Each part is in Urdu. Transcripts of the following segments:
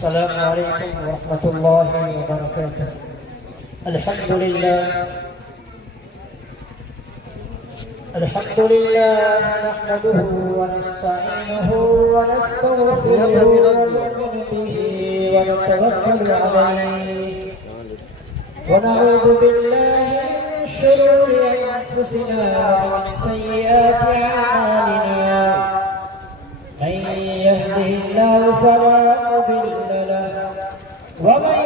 السلام عليكم ورحمة الله وبركاته. الحمد لله نحمده ونستعينه ونستغفره ونؤمن به ونتوكل عليه ونعوذ بالله من شرور أنفسنا ومن سيئات أعمالنا. من يهده الله فلا مضل له ومن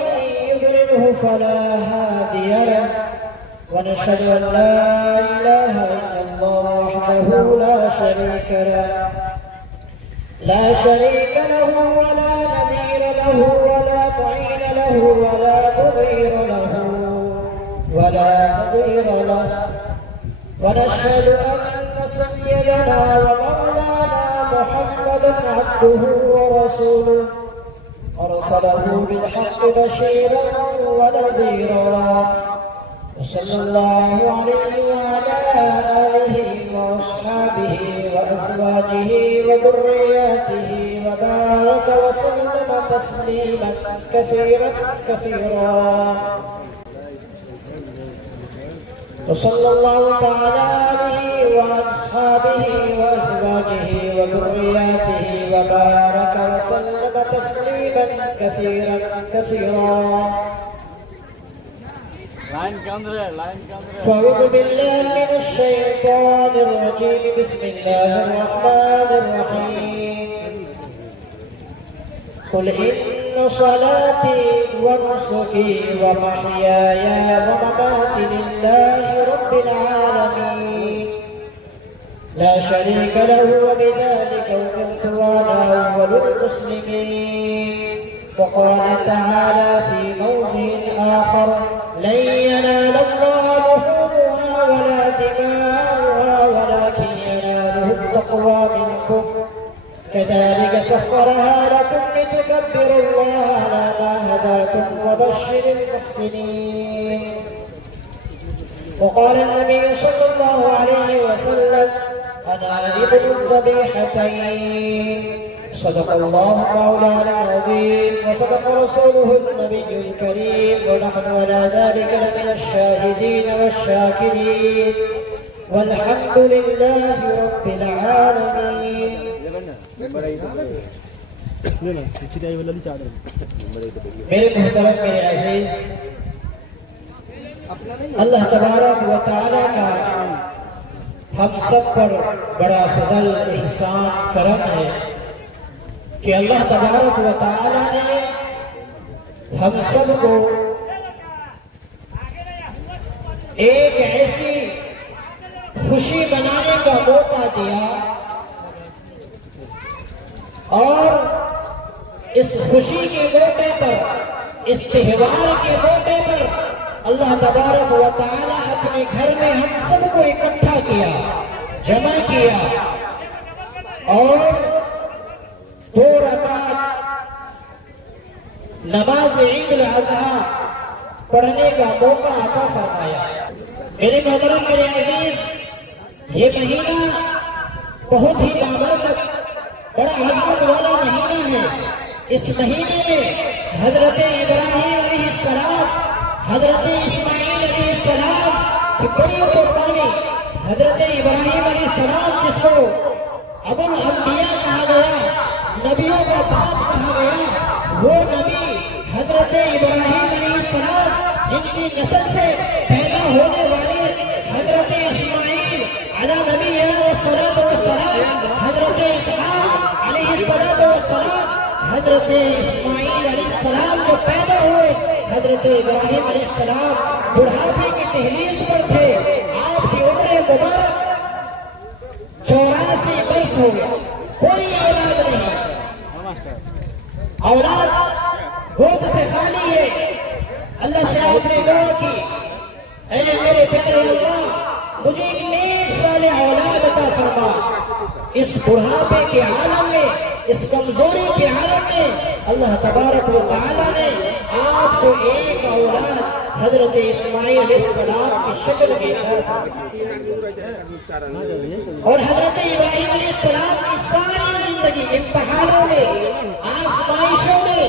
يضلله فلا هادي له، ونشهد أن لا إله إلا الله وحده لا شريك له ولا نذير له ولا معين له ولا مضير له ونشهد أن سيدنا ومولانا محمدا عبده ورسوله أرسله بالحق بشيرا ونذيرا، وصلى الله عليه وعلى آله وأصحابه وأزواجه وذرياته وبارك وسلم تسليما كثيرا. وصلى الله تعالى عليه وعلى أصحابه وأزواجه وذرياته وبارك وسلم تسليما كثيرا. فأعوذ بالله من الشيطان الرجيم. بسم الله الرحمن الرحيم. قل إن صلاتي ونسكي ومحياي ومماتي لله رب العالمين لا شريك له وبذلك أمرت وأنا أول المسلمين. وقال تعالى في موضع آخر: لن ينال الله لحومها ولا دماؤها ولكن يناله التقوى منكم. كذلك سخرها لكم لتكبروا الله على ما هداكم وبشر المحسنين. وقال النبي صلى الله عليه وسلم: أنا ابن الذبيحتين. صدق الله مولانا العظيم وصدق رسوله النبي الكريم، ونحن على ذلك لمن الشاهدين والشاكرين، والحمد لله رب العالمين. میرے محترم، میرے عزیز، اللہ تبارک و تعالیٰ کا ہم سب پر بڑا فضل، احسان، کرم ہے کہ اللہ تبارک و تعالیٰ نے ہم سب کو ایک ایسی خوشی منانے کا موقع دیا، اور اس خوشی کے موقع پر، اس تہوار کے موقع پر اللہ تبارک و تعالیٰ اپنے گھر میں ہم سب کو اکٹھا کیا، جمع کیا، اور 2 رکعت نماز عید الاضحیٰ پڑھنے کا موقع عطا فرمایا۔ میرے محترم، میرے عزیز، یہ مہینہ بہت ہی بابرکت، بڑا عظمت والا مہینہ ہے۔ اس مہینے میں حضرت ابراہیم علیہ السلام، حضرت اسماعیل علیہ السلام کی بڑی قربانی، حضرت ابراہیم علیہ السلام جس کو ابو الانبیاء کہا گیا، نبیوں کا باپ کہا گیا، وہ نبی حضرت ابراہیم علیہ السلام جن کی نسل سے پیدا ہونے والے حضرت اسماعیل علی نبی والسلام، حضرت اسحاق علیہ السلام، حضرت اسماعیل علیہ السلام جو پیدا ہوئے، حضرت ابراہیم علیہ السلام بڑھاپے کی دہلیز پر تھے، آپ کی عمر مبارک 84 برس ہو گیا، کوئی اولاد نہیں، اولاد گود سے خالی ہے۔ اللہ سے آپ نے دعا کی: اے میرے پیارے اللہ، مجھے ایک نیک صالح اولاد عطا فرما۔ اس بڑھاپے کے عالم میں، اس کمزوری کے عالم میں اللہ تبارک و تعالیٰ نے آپ کو ایک اولاد حضرت اسماعیل علیہ السلام کی شکل میں عطا فرمائی، اور حضرت ابراہیم علیہ السلام کی ساری زندگی امتحانوں میں، آزمائشوں میں،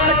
8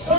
100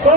100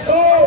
100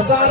1000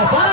1000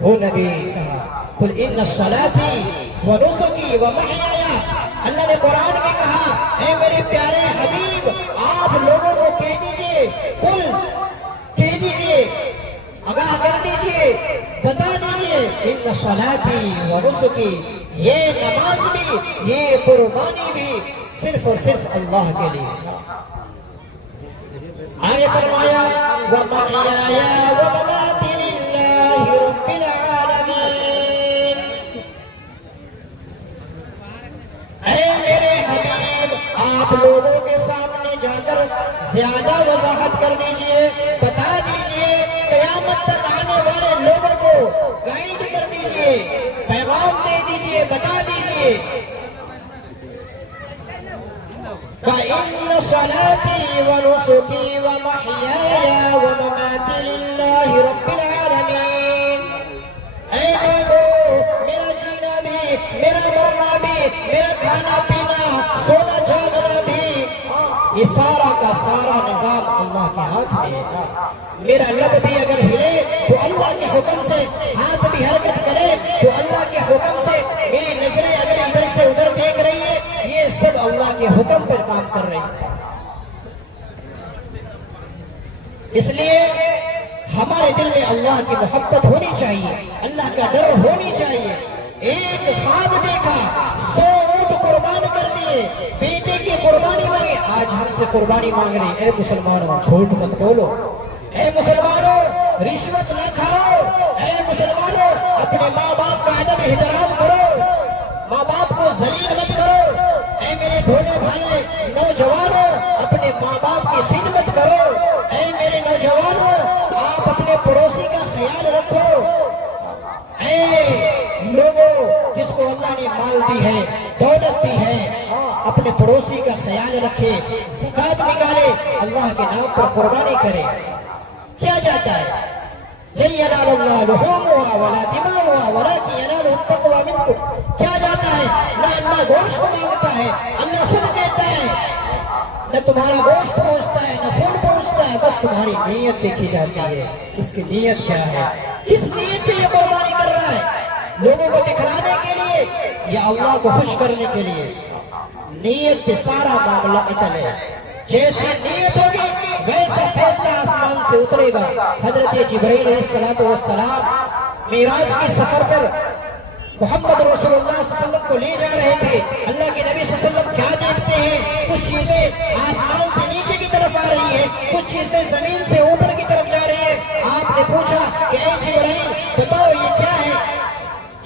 وہ نبی کہا قل ان صلاتی و نسکی و محیایا، اللہ نے قرآن میں کہا اے میرے پیارے حبیب آپ لوگوں کو کہہ دیجئے، قل کہہ دیجئے، آگاہ کر دیجئے، بتا دیجئے ان صلاتی و نسکی، یہ نماز بھی یہ قربانی بھی صرف اور صرف اللہ کے لیے۔ آگے فرمایا وَمَحْيَايَ وَمَمَاتِي لِلَّهِ رَبِّ الْعَالَمِينَ، اے میرے حبیب آپ لوگوں کے سامنے جا کر زیادہ وضاحت کر دیجئے، بتا دیجئے، قیامت تک آنے والے لوگوں کو گائیڈ کر دیجئے، پیغام دے دیجئے، بتا دیجئے فَإِنَّ صَلَاتِي وَنُسُكِي وَمَحْيَايَ وَمَمَاتِي لِلَّهِ رَبِّ الْعَالَمِينَ، اے لوگو میرا جینا بھی، میرا مرنا بھی، میرا کھانا پینا، سونا جاگنا بھی، یہ سارا کا سارا نظام اللہ کے ہاتھ میں ہے۔ میرا لب بھی اگر ہلے تو اللہ کے حکم سے، ہاتھ بھی حرکت کرے تو اللہ کے حکم سے، میری نظریں اگر ادھر سے ادھر دیکھ رہی ہے یہ سب اللہ کے حکم پر کام کر رہی ہے۔ اس لیے ہمارے دل میں اللہ کی محبت ہونی چاہیے، اللہ کا ڈر ہونی چاہیے۔ ایک خواب دیکھا، 100 اونٹ قربان کر دیے، بیٹے کی قربانی مانگے، آج ہم سے قربانی مانگ رہے۔ اے مسلمانوں جھوٹ مت بولو، اے مسلمانوں رشوت نہ کھاؤ، اے مسلمانوں اپنے ماں باپ کا ادب احترام کرو، ماں باپ کو ذلیل مت کرو۔ اے میرے بھولے بھالے نوجوانوں اپنے ماں باپ کی خدمت کرو، اے میرے نوجوانوں آپ اپنے پڑوسی کا خیال رکھو۔ اے لوگوں جس کو اللہ نے مال دی ہے، دولت دی ہے، اپنے پڑوسی کا خیال رکھے، زکات نکالے، اللہ کے نام پر قربانی کرے۔ کیا جاتا ہے لن ينال الله لحومها ولا دماؤها ولكن يناله التقوى منكم، کیا جاتا ہے نہ اللہ گوشت مانگتا ہے، اللہ خود کہتا ہے نہ تمہارا گوشت پہنچتا ہے نہ خون پہنچتا ہے، بس تمہاری نیت دیکھی جاتی ہے، اس کی نیت کیا ہے، کس نیت سے یہ قربانی کر رہا ہے، لوگوں کو دکھلانے کے لیے یا اللہ کو خوش کرنے کے لیے۔ نیت پہ سارا معاملہ اٹل ہے، جیسی نیت ہوگی ویسا فیصلہ آسمان سے اترے گا۔ حضرت جبرائیل علیہ السلام معراج کے سفر پر محمد رسول اللہ صلی اللہ علیہ وسلم کو لے جا رہے تھے۔ اللہ کے نبی صلی اللہ علیہ وسلم کیا دیکھتے ہیں، کچھ چیزیں آسمان سے نیچے کی طرف آ رہی ہیں، کچھ چیزیں زمین سے اوپر کی طرف جا رہی ہیں۔ آپ نے پوچھا کہ اے جبرائیل بتاؤ یہ کیا ہے؟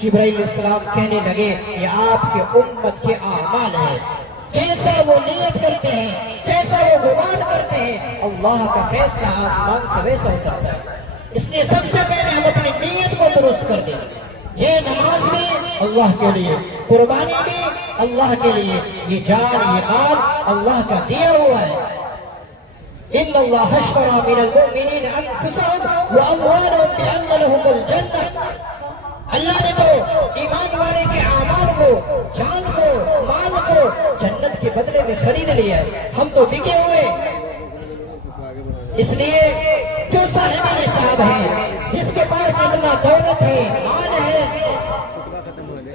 جبرائیل علیہ السلام کہنے لگے یہ آپ کے امت کے اعمال ہیں، جیسا وہ نیت کرتے ہیں، جیسا وہ گمان کرتے ہیں، اللہ کا فیصلہ آسمان سے ویسا اترتا ہے۔ اس لیے سب سے پہلے ہم اپنی نیت کو درست کر دیں۔ یہ نماز بھی اللہ کے لیے، قربانی بھی اللہ کے لیے، یہ جان یہ مال اللہ کا دیا ہوا ہے۔ ان اللہ اشتری من المؤمنین انفسهم واموالهم بان لهم الجنہ، اللہ نے تو ایمان والے کے اعمال کو، جان کو، مال کو جنت کے بدلے میں خرید لیا ہے۔ ہم تو بکے ہوئے، اس لیے جو صاحب نصاب ہے، جس کے پاس اتنا دولت ہے، مال ہے،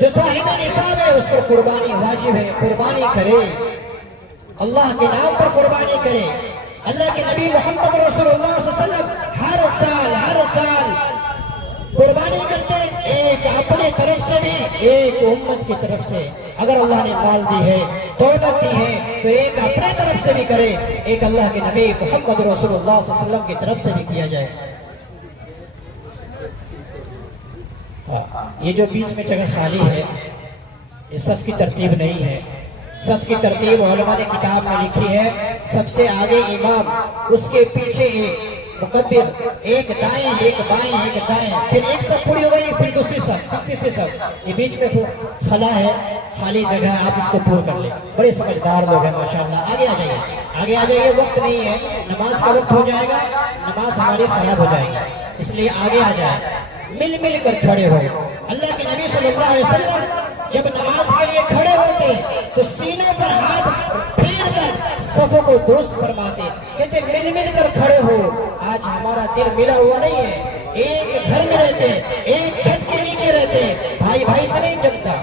جو صاحب نصاب ہے اس پر قربانی واجب ہے، قربانی کرے، اللہ کے نام پر قربانی کرے۔ اللہ کے نبی محمد رسول اللہ صلی اللہ علیہ وسلم ہر سال قربانی کرتے، ایک اپنے طرف سے بھی ایک امت کی طرف سے۔ اگر اللہ نے مال دی ہے، دولت دی ہے تو ایک اپنے طرف سے بھی کرے، ایک اللہ کے نبی محمد رسول اللہ صلی اللہ علیہ وسلم کی طرف سے بھی کیا جائے۔ یہ جو بیچ میں جگہ خالی ہے یہ صف کی ترتیب نہیں ہے۔ صف کی ترتیب علماء نے کتاب میں لکھی ہے، سب سے آگے امام، اس کے پیچھے ایک مقدر، ایک دائیں ایک بائیں ایک دائیں، پھر ایک صف پوری ہو گئی، پھر دوسری صف، پھر تیسری صف، یہ بیچ میں خلا ہے، خالی جگہ ہے، آپ اس کو پور کر لیں۔ بڑے سمجھدار لوگ ہیں ماشاءاللہ۔ آگے آ جائیے، آگے آ جائیے، وقت نہیں ہے، نماز کا وقت ہو جائے گا، نماز ہماری خراب ہو جائے گی، اس لیے آگے آ جائے، مل کر کھڑے ہو۔ اللہ کے نبی صلی اللہ علیہ وسلم جب نماز کے لیے کھڑے ہوتے تو سینوں پر ہاتھ پھیر کر صفوں کو درست فرماتے، کہتے مل کر کھڑے ہو۔ آج ہمارا دل ملا ہوا نہیں ہے، ایک گھر میں رہتے ہیں، ایک بھائی بھائی سے نہیں جمتا،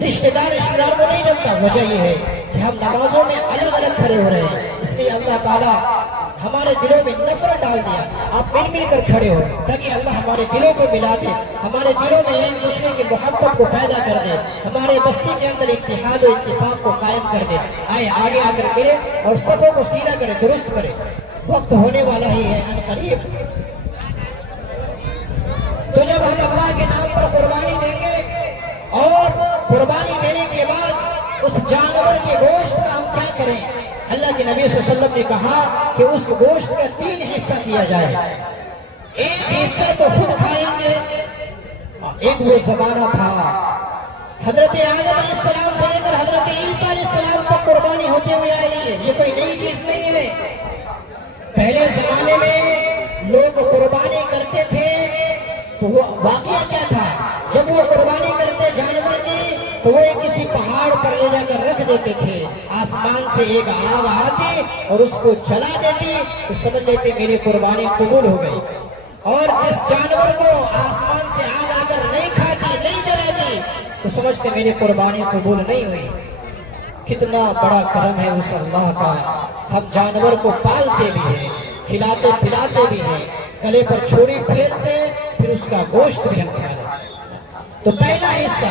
رشتہ دار کو نہیں جمتا۔ وجہ یہ ہے کہ ہم نمازوں میں الگ الگ کھڑے ہو رہے ہیں، اس لیے اللہ تعالیٰ ہمارے دلوں میں نفرت ڈال دیا۔ آپ مل مل کر کھڑے ہو تاکہ اللہ ہمارے دلوں کو ملا دے، ہمارے دلوں میں ایک دوسرے کی محبت کو پیدا کر دے، ہمارے بستی کے اندر اتحاد و اتفاق کو قائم کر دے۔ آئے آگے آ کر ملے اور صفوں کو سیدھا کرے، درست کرے، وقت ہونے والا ہی ہے ان قریب۔ تو جب ہم اللہ کے نام پر قربانی دیں گے اور قربانی دینے کے بعد اس جانور کے گوشت کا ہم کیا کریں؟ اللہ کے نبی صلی اللہ علیہ وسلم نے کہا کہ اس گوشت کا 3 حصہ کیا جائے۔ ایک حصہ تو خود کھائیں گے، ایک وہ زمانہ تھا حضرت آدم علیہ السلام سے لے کر حضرت عیسیٰ علیہ السلام تک قربانی ہوتے ہوئے آئی ہے، یہ کوئی نئی چیز نہیں ہے۔ پہلے زمانے میں لوگ قربانی کرتے تھے تو وہ واقعہ کیا تھا؟ جب وہ قربانی کرتے جانور کی تو وہ کسی پہاڑ پر لے جا کر رکھ دیتے تھے، آسمان سے ایک آگ آتی اور اس کو جلا دیتی تو سمجھ لیتے میری قربانی قبول ہو گئی۔ اور جس جانور کو آسمان سے آگ آ کر نہیں کھاتی، نہیں جلاتی تو سمجھتے میری قربانی قبول نہیں ہوئی۔ کتنا بڑا کرم ہے اس اللہ کا، ہم جانور کو پالتے بھی ہیں، کھلاتے پلاتے بھی ہیں، گلے پر چھری پھیرتے ہیں، پھر اس کا گوشت بھی ہم کھا لیں۔ تو پہلا حصہ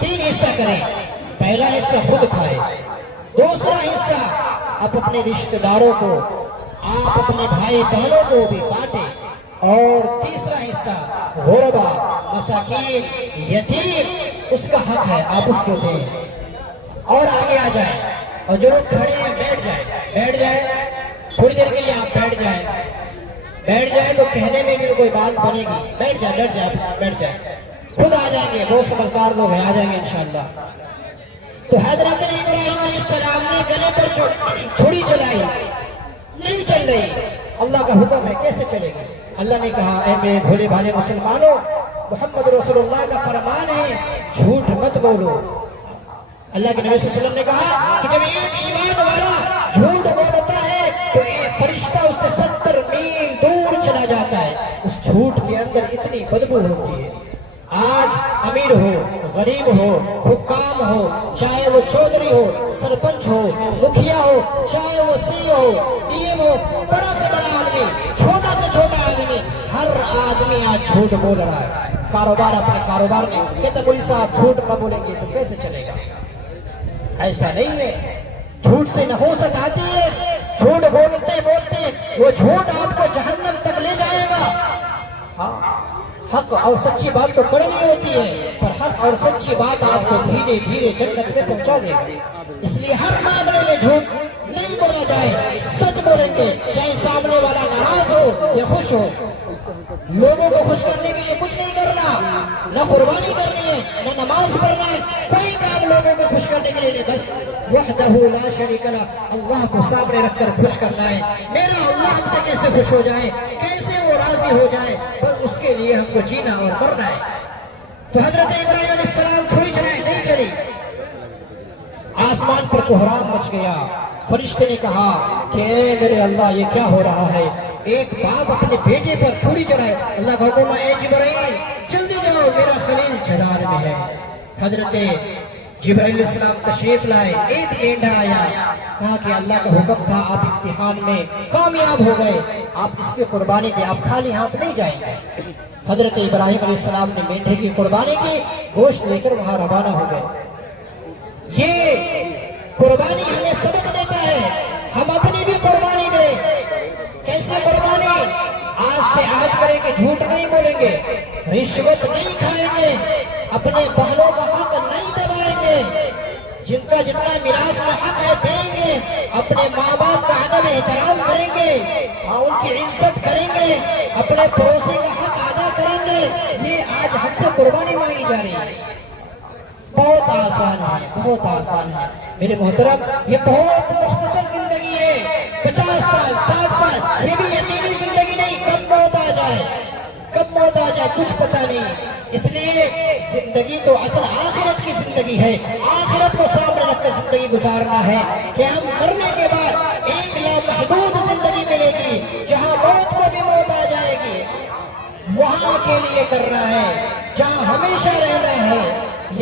3 حصہ کریں، پہلا حصہ خود کھائے، دوسرا حصہ آپ اپنے رشتہ داروں کو، آپ اپنے بھائی بہنوں کو بھی بانٹیں، اور تیسرا حصہ غربا، مساکین، یتیم، اس کا حق ہے آپ اس کو دیں۔ اور آگے آ جائیں، اور جو لوگ کھڑے ہیں بیٹھ جائیں، تھوڑی دیر کے لیے آپ بیٹھ جائیں تو کہنے میں بھی کوئی بات بنے گی، بیٹھ جائیں، خود آ جائیں گے، بہت سمجھدار لوگ ہیں، آ جائیں گے انشاءاللہ۔ تو حضرت ابراہیم علیہ السلام نے گلے پر چھری چلائی، نہیں چل رہی، اللہ کا حکم ہے کیسے چلے گی؟ اللہ نے کہا اے میرے بھولے بھالے مسلمانوں، محمد رسول اللہ کا فرمان ہے جھوٹ مت بولو۔ اللہ کے نبی صلی اللہ علیہ وسلم نے کہا کہ جب ایک ایمان والا جھوٹ بولتا ہے تو ایک فرشتہ اس سے 70 میل دور چلا جاتا ہے، اس جھوٹ کے اندر اتنی بدبو ہوتی ہے۔ آج امیر ہو، غریب ہو، حکام ہو، چاہے وہ چودھری ہو، سرپنچ ہو، مکھیا ہو، چاہے وہ سی ہو، ڈی ایم ہو، بڑا سے بڑا آدمی، چھوٹا سے چھوٹا آدمی، ہر آدمی آج جھوٹ بول رہا ہے۔ کاروبار اپنے کاروبار میں کہتے کوئی صاحب جھوٹ نہ بولیں گے تو کیسے چلے گا؟ ایسا نہیں ہے، جھوٹ سے نحوست آتی ہے، جھوٹ بولتے وہ جھوٹ آپ کو جہنم تک لے جائے گا۔ حق اور سچی بات تو کڑوی ہوتی ہے، پر حق اور سچی بات آپ کو دھیرے دھیرے جنت میں پہنچا دے گا۔ اس لیے ہر معاملے میں جھوٹ نہیں بولا جائے، سچ بولیں گے، چاہے سامنے والا ناراض ہو یا خوش ہو۔ لوگوں کو خوش کرنے کے لیے کچھ نہیں کرنا، نہ قربانی کرنی ہے، نہ نماز پڑھنا ہے، کوئی کام لوگوں کو خوش کرنے کے لیے نہیں، بس وحدہ لا شریک لہ، اللہ کو سامنے رکھ کر خوش کرنا ہے۔ میرا اللہ ہم سے کیسے خوش ہو جائے، کیسے وہ راضی ہو جائے، بس اس کے لیے ہم کو جینا اور مرنا ہے۔ تو حضرت ابراہیم علیہ السلام چھری چلائے، نہیں چلی، آسمان پر کوہرام مچ گیا۔ فرشتے نے کہا کہ اے میرے اللہ یہ کیا ہو رہا ہے؟ ایک باپ اپنے بیٹے پر چھری چلائے، اللہ کا حکم ہے اے جبرائیل جلدی جاؤ، میرا خلیل جلال میں ہے۔ حضرت جبرائیل علیہ السلام تشریف لائے، ایک مینڈا آیا، کہا کہ اللہ کا حکم تھا، آپ امتحان میں کامیاب ہو گئے، آپ اس کی قربانی دیں، آپ خالی ہاتھ نہیں جائیں گے۔ حضرت ابراہیم علیہ السلام نے مینڈے کی قربانی کی، گوشت لے کر وہاں روانہ ہو گئے۔ یہ قربانی ہمیں سبق دیتا ہے، ہم اپنی بھی قربانی دیں۔ کیسے قربانی؟ آج سے عہد کریں کہ جھوٹ نہیں بولیں گے، رشوت نہیں کھائیں گے، اپنے بہنوں کا حق نہیں دبائیں گے، جن کا جتنا میراث میں حق ہے دیں گے، اپنے ماں باپ کا ادب احترام کریں گے اور ان کی عزت کریں گے، اپنے پڑوسی کا حق ادا کریں گے۔ یہ آج ہم سے قربانی مانگی جا رہی ہے۔ بہت آسان ہے، بہت آسان ہے میرے محترم، یہ بہت مختصر زندگی ہے، 50 سال 60 سال، یہ بھی یقینی زندگی نہیں، کب موت آ جائے کچھ پتہ نہیں۔ اس لیے زندگی تو اصل آخرت کی زندگی ہے، آخرت کو سامنے رکھ کر زندگی گزارنا ہے کہ ہم مرنے کے بعد ایک لامحدود زندگی ملے گی، جہاں موت کو بھی موت آ جائے گی، وہاں کے لیے کرنا ہے، جہاں ہمیں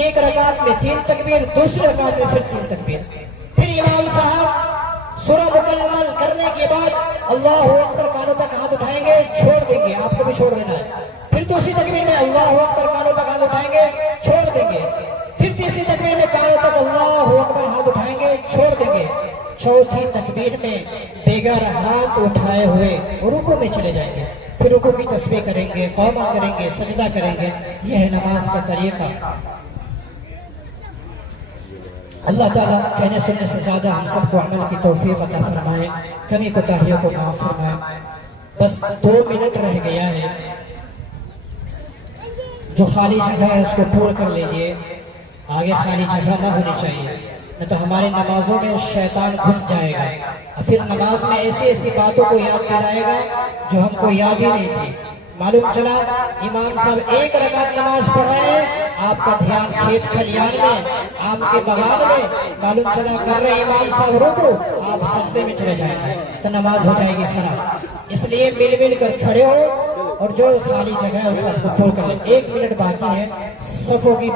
ایک رکعت میں 3 تکبیر، دوسری رکعت میں پھر 3 تکبیر. پھر امام صاحب سورہ مکمل کرنے کے بعد اللہ اکبر کانوں تک ہاتھ اٹھائیں گے، چھوڑ دیں گے، آپ کو بھی چھوڑ دینا ہے. پھر دوسری تکبیر میں اللہ اکبر کانوں تک ہاتھ اٹھائیں گے، چھوڑ دیں گے. پھر تیسری تکبیر میں کانوں تک اللہ اکبر ہاتھ اٹھائیں گے، چھوڑ دیں گے. چوتھی تکبیر میں بغیر ہاتھ اٹھائے ہوئے رکوع میں چلے جائیں گے. پھر رکوع کی تسبیح کریں گے، قوما کریں گے، سجدہ کریں گے. یہ ہے نماز کا طریقہ. اللہ تعالیٰ کہنے سننے سے زیادہ ہم سب کو عمل کی توفیق عطا فرمائے، کمی کوتاہیوں کو معاف فرمائے. بس 2 منٹ رہ گیا ہے. جو خالی جگہ ہے اس کو پور کر لیجئے، آگے خالی جگہ نہ ہونی چاہیے، نہیں تو ہماری نمازوں میں شیطان گھس جائے گا اور پھر نماز میں ایسی ایسی باتوں کو یاد دلائے گا جو ہم کو یاد ہی نہیں تھی. معلوم چلا امام صاحب 1 رکعت نماز پڑھائے، آپ کا دھیان کھیت کھلیان میں، آم کے باغان میں، معلوم چلا کر رہے امام صاحب رکوع، آپ سجدے میں چلے جائیں گے تو نماز ہو جائے گی خراب. اس لیے مل مل کر کھڑے ہو اور جو خالی جگہ ہے اس کو پور کر لیں. 1 منٹ باقی ہے، صفوں کی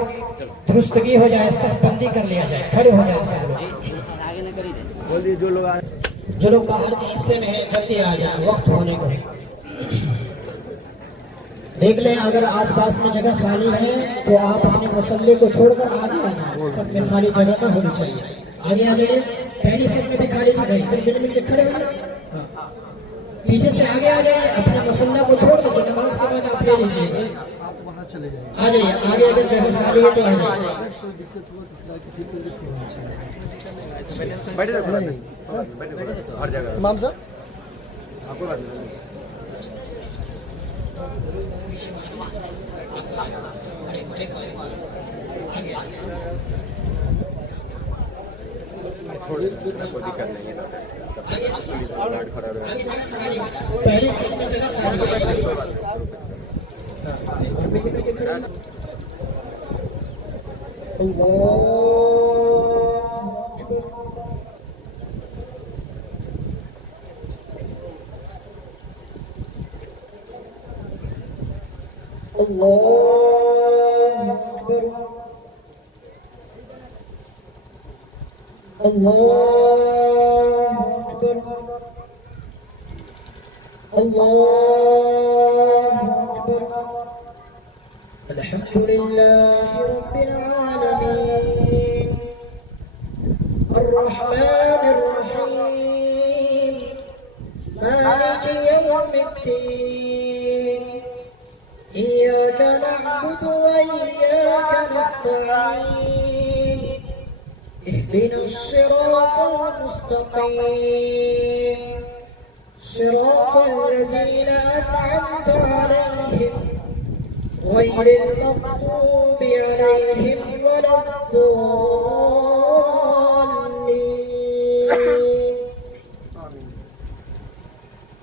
درستگی ہو جائے، صف بندی کر لیا جائے، کھڑے ہو جائے سب لوگ. جو لوگ باہر کے حصے میں ہیں جلدی آ جائیں، وقت ہونے کو دیکھ لیں. اگر آس پاس میں جگہ خالی ہے تو آپ اپنے مصلی کو چھوڑ کر آگے آ جائیں. سب میں خالی جگہ نہ ہونی چاہیے. آگے آ جائیے. پہلی صف میں بھی خالی جگہ ہے، ادھر مل مل کے کھڑے ہو. پیچھے سے آگے آ جائیں، اپنے مصلی کو چھوڑ دیجیے، نماز کے بعد آپ لے لیجیے گا. آ جائیے آگے، اگر جگہ خالی ہے تو آ جائیے. امام صاحب پہلی صف میں جگہ خالی ہے. اللہ اکبر، اللہ اکبر، اللہ اکبر. الحمد للہ رب العالمین الرحمن الرحیم مالک یوم الدین إياك نعبد وإياك نستعين اهدنا الصراط المستقيم صراط الذين أنعمت عليهم غير المغضوب عليهم ولا الضالين.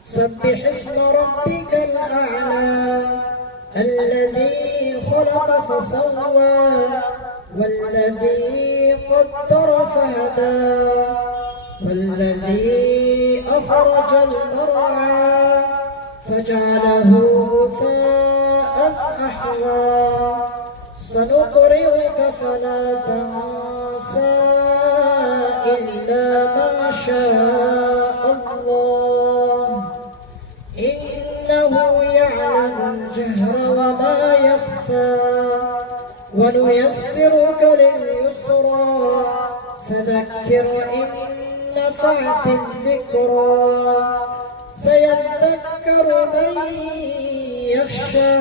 سبح اسم ربك الأعلى الذي خلق فسوى والذي قدر فهدى والذي أخرج المرعى فجعله غثاء أحوى. سنقرئك فلا تنسى إلا ما شاء الله إنه يعلم الجهر وما يخفى. ونيسرك لليسرى فذكر إن نفعت الذكرى. سيذكر من يخشى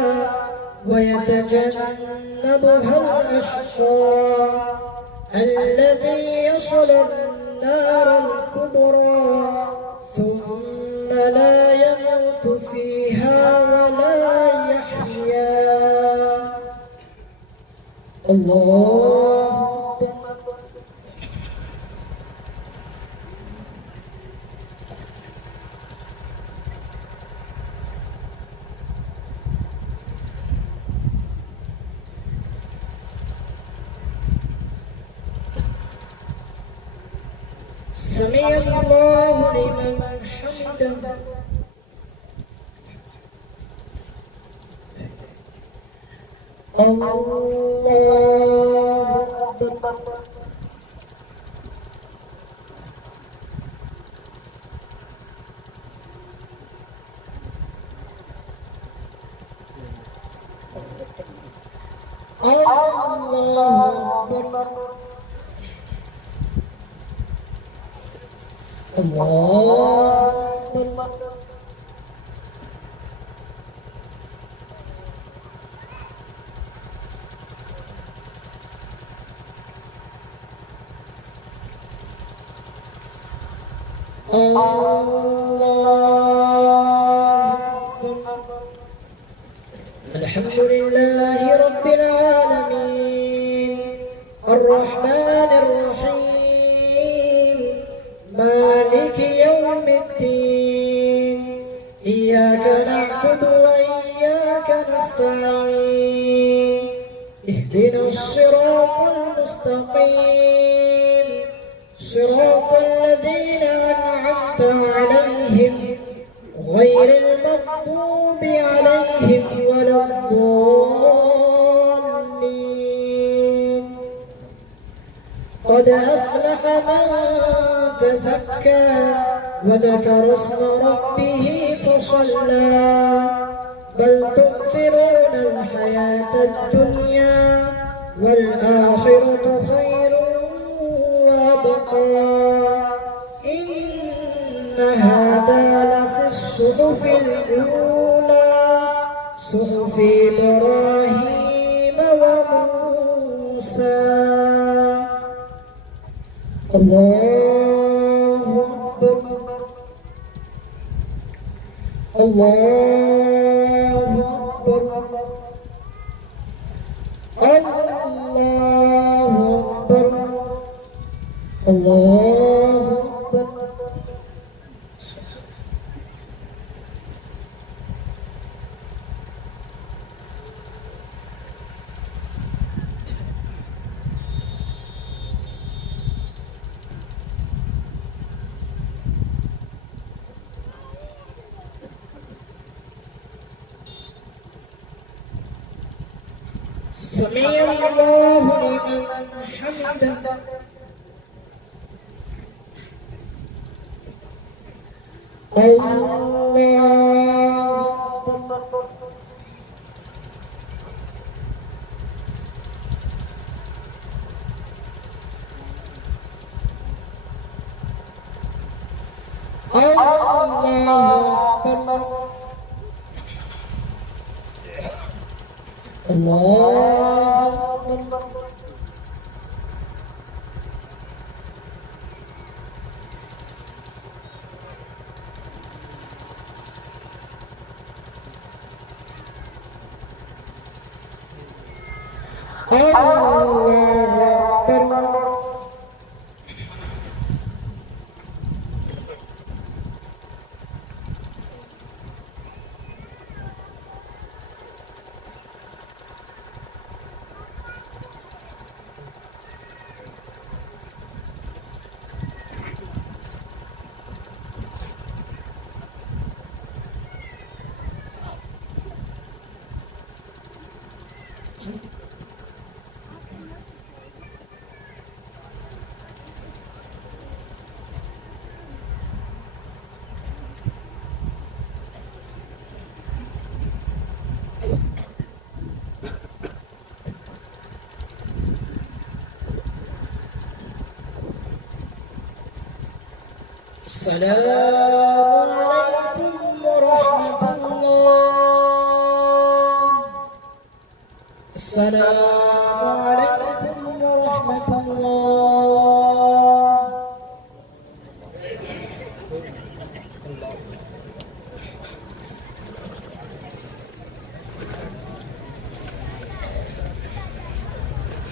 ويتجنبها الأشقى الذي يصلى النار الكبرى ثم لا يموت فيها ولا يحيا. الله سمع الله لمن حمده. الله الحمد لله رب العالمين الرحمن الرحيم مالك يوم الدين إياك نعبد وإياك نستعين اهدنا الصراط المستقيم صراط الذين أنعمت عليهم غير المغضوب عليهم ولا الضالين قد أفلح من تزكى وذكر اسم ربه فصلى بل تؤثرون الحياة الدنيا والآخرة خير وأبقى إن هذا لفي الصحف الأولى صحف إبراهيم وموسى. الله أكبر الله أكبر الله أكبر الله أكبر. سمع الله لمن حمده. الله أكبر. الله أكبر. السلام عليكم ورحمة الله. السلام عليكم ورحمة الله.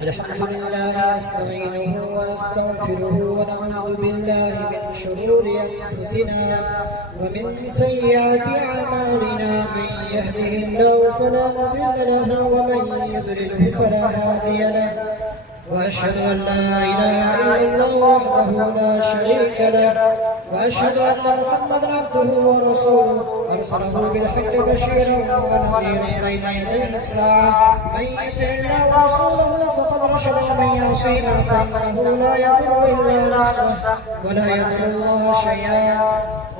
الحمد لله نستعينه ونستغفره ونعوذ بالله من شرور أنفسنا ومن سيئات أعمالنا من يهده الله فلا مضل له ومن يضلل فلا هادي له وأشهد أن لا إله إلا الله وحده لا شريك له وأشهد أن محمدا عبده ورسوله أرسله بالحق بشيرا ونذيرا بين يدي الساعة من يطع الله ورسوله فقد رشد ومن يعصيهما فإنه لا يضر إلا نفسه ولا يضر الله شيئا.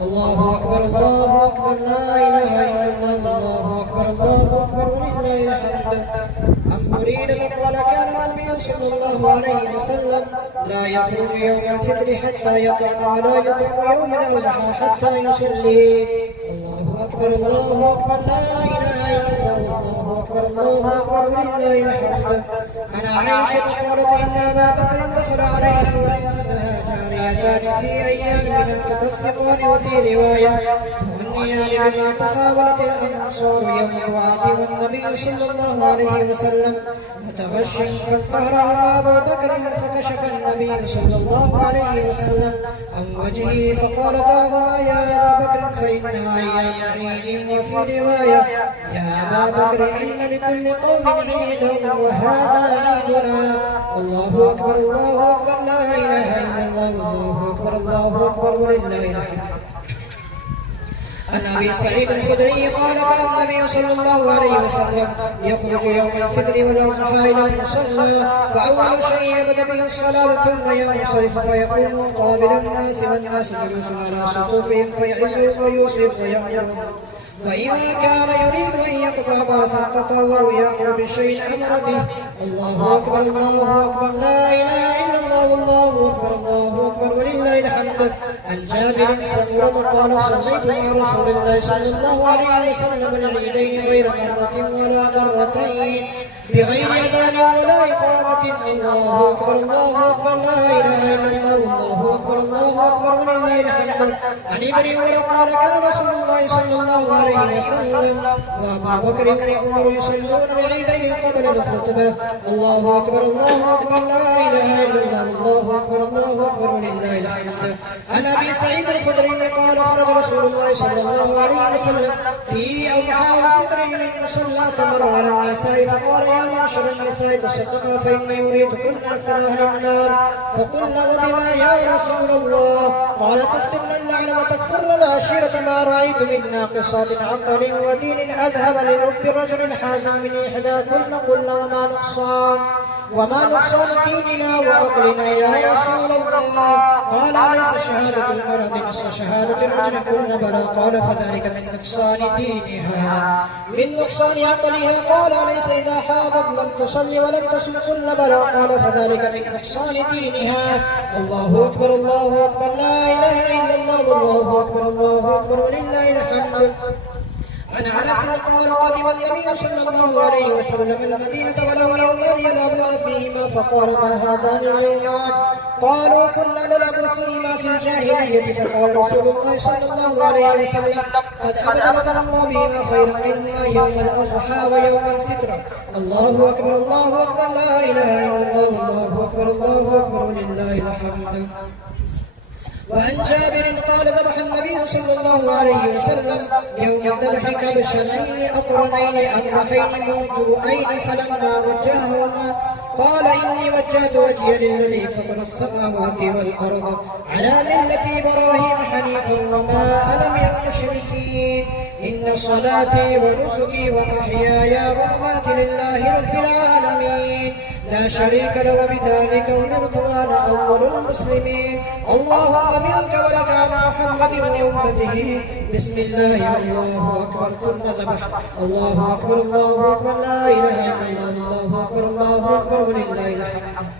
الله أكبر الله أكبر لا إله إلا الله الله أكبر الله أكبر ولله الحمد. عن بريدة قال كان النبي صلى الله عليه وسلم لا يخرج يوم الفطر حتى يطعم ولا يطعم يوم الأضحى حتى يصلي. الله أكبر الله أكبر لا إله إلا الله أكبر الله أكبر ولله الحمد. عن عائشة قالت إن أبا بكر دخل عليها وعندها جاريتان في أيام من تدفقان وفي رواية تغنيان بما تفاولت الأنصار يوم الوعد والنبي صلى الله عليه وسلم متغش فانتهرهما أبو بكر فكشف النبي صلى الله عليه وسلم عن وجهه فقال دعهما يا أبا بكر فإنها أيام عيد وفي رواية يا أبا بكر إن لكل قوم عيدا وهذا عيدنا. الله أكبر الله أكبر لا إله إلا الله الله أكبر الله أكبر ولله الحمد. عن أبي سعيد الخدري قال كان النبي صلى الله عليه وسلم يخرج يوم الفطر والأضحى إلى المصلى فأول شيء يبدأ به الصلاة ثم ينصرف فيقوم قابل الناس والناس جلوس على صفوفهم فيعز ويوصف ويأمر وإن كان يريد أن يقطع باطا قطع أو يأمر بالشيء أمر به. الله أكبر الله أكبر لا إله إلا الله الله أكبر الله أكبر ولله الحمد. عن جابر بن سمرة قال صليت مع رسول الله صلى الله عليه وسلم العيدين غير مرة ولا مرتين بغير أذان ولا إقامة. الله أكبر الله أكبر لا إله إلا الله الله أكبر الله أكبر ولله الحمد. عن ابن عمر قال كان رسول الله صلى الله عليه وسلم وأبو بكر وعمر يصلون العيدين قبل الخطبة. الله أكبر الله أكبر لا إله إلا الله الله أكبر الله أكبر ولله الحمد. عن أبي سعيد الخدري قال خرج رسول الله صلى الله عليه وسلم في أضحى الفطر من المصلى فمر على النساء فقال يا معشر النساء تصدقن فإني أريدكن أكثر أهل النار. فقلنا وبما يا رسول الله؟ قال تكتمن اللعن وتكفرن العشيرة ما رأيت من ناقصات عقل ودين أذهب لرب الرجل حازم من إحداكن. قلنا وما نقصان ديننا وعقلنا يا رسول الله؟ قال أليس شهادة المرأة نصف شهادة الرجل؟ قلنا بلى. قال فذلك من نقصان دينها من نقصان عقلها. قال أليس إذا حاضت لم تصلي ولم تصم؟ قلنا بلى. قال فذلك من نقصان دينها. الله أكبر الله أكبر لا إله إلا الله الله أكبر الله أكبر ولله الحمد. عن انس قال قدم النبي صلى الله عليه وسلم المدينه وله يومان يلعبون فيهما فقال ما هذان اليومان؟ قالوا كنا نلعب فيهما في الجاهليه. فقال رسول الله صلى الله عليه وسلم قد ابدلكم الله بهما خيرا منهما يوم الاضحى ويوم الفطر. الله اكبر الله اكبر لا اله الا الله الله اكبر الله اكبر ولله الحمد. وعن جابر قال ذبح النبي صلى الله عليه وسلم يوم الذبح كبشين أقرنين أمرحين موجوعين فلما وجههما قال إني وجهت وجهي للذي فطر السماوات والأرض على ملة إبراهيم حنيفا وما أنا من المشركين. إن صلاتي ونسكي ومحياي ومماتي لله رب العالمين لا شريك له وبذلك أمرت وأنا أول المسلمين. اللهم منك ولك عن محمد وأمته. بسم الله الله أكبر ثم ذبح. الله أكبر الله أكبر لا إله إلا الله الله أكبر الله أكبر ولله الحمد.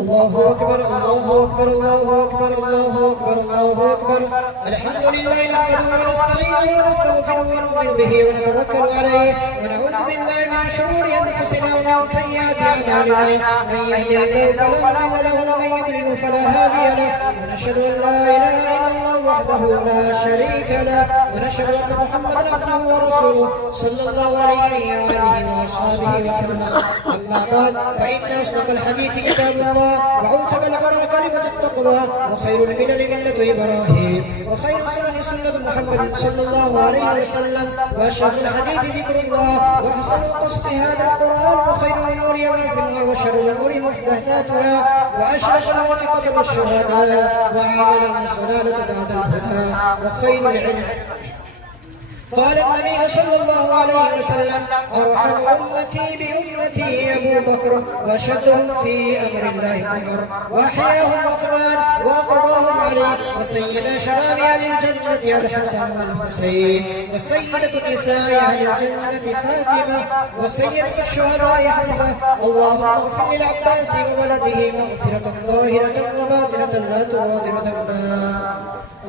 الله أكبر الله أكبر الله أكبر الله أكبر الله الله أكبر. الحمد لله نحمده ونستعينه ونستغفره ونؤمن به ونتوكل عليه ونعوذ بالله من شرور أنفسنا ومن سيئات أعمالنا. من يهده الله فلا مضل له ومن يضلل فلا هادي له. ونشهد أن لا إله إلا الله وحده لا شريك له ونشهد أن محمدا عبده ورسوله صلى الله عليه وآله وأصحابه وسلم. أما بعد فإن أصدق الحديث كتاب الله وأوثق القرى كلمة التقوى وخير الملل ملة إبراهيم وخير السنن سنة محمد صلى الله عليه وسلم وأشرف الحديث ذكر الله وأحسن القصص هذا القرآن وخير الأمور يوازنها وشر الأمور محدثاتها وأشرف الأمور قدر الشهداء وأعمل الصلاة بعد الهدى وخير العلم. قال النبي صلى الله عليه وسلم أرحم أمتي بأمتي أبو بكر وأشدهم في أمر الله عمر وأحياهم عثمان وأقضاهم علي وسيد شباب أهل الجنة الحسن والحسين وسيدة نساء أهل الجنة فاطمة وسيدة الشهداء حمزة. اللهم اغفر للعباس وولده مغفرة ظاهرة وباطنة لا تغادر ذنبا.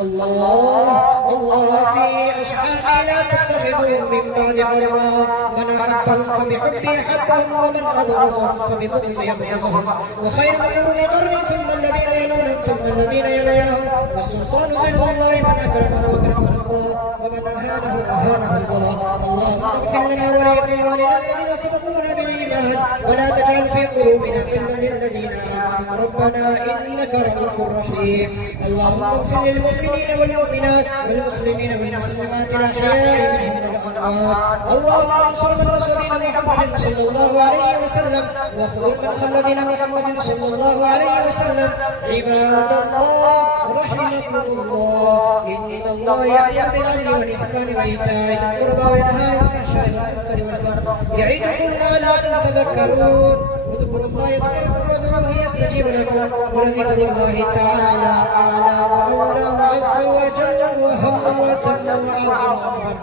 الله في أصحابي لا تتخذوا من بعد غيرها. من أحبهم فبحبي أحبهم ومن أبغضهم فببغضي أبغضهم. وخير القرون قرني ثم الذين يلونهم ثم الذين يلونهم. والسلطان زل الله من أكرمه أكرمه الله ومن أهانه أهانه الله. اللهم اغفر لنا ولإخواننا الذين سبقونا بالإيمان ولا تجعل في قلوبنا غلا للذين آمنوا ربنا إنك رؤوف رحيم. اللهم اغفر للمؤمنين والمؤمنات والمسلمين والمسلمات الأحياء منهم والأموات. اللهم انصر من نصر محمد صلى الله عليه وسلم واخذل من خلدنا محمد صلى الله عليه وسلم. عباد الله رحمكم الله إن الله يأمر بالعدل والإحسان وإيتاء ذي القربى وينهى عن الفحشاء والمنكر والبغي يعظكم لعلكم تذكرون. واذكروا الله يذكركم وادعوه يستجيب لكم ولذكر الله تعالى أعلى وأولى وعز وجل وهم وتم وأعظم.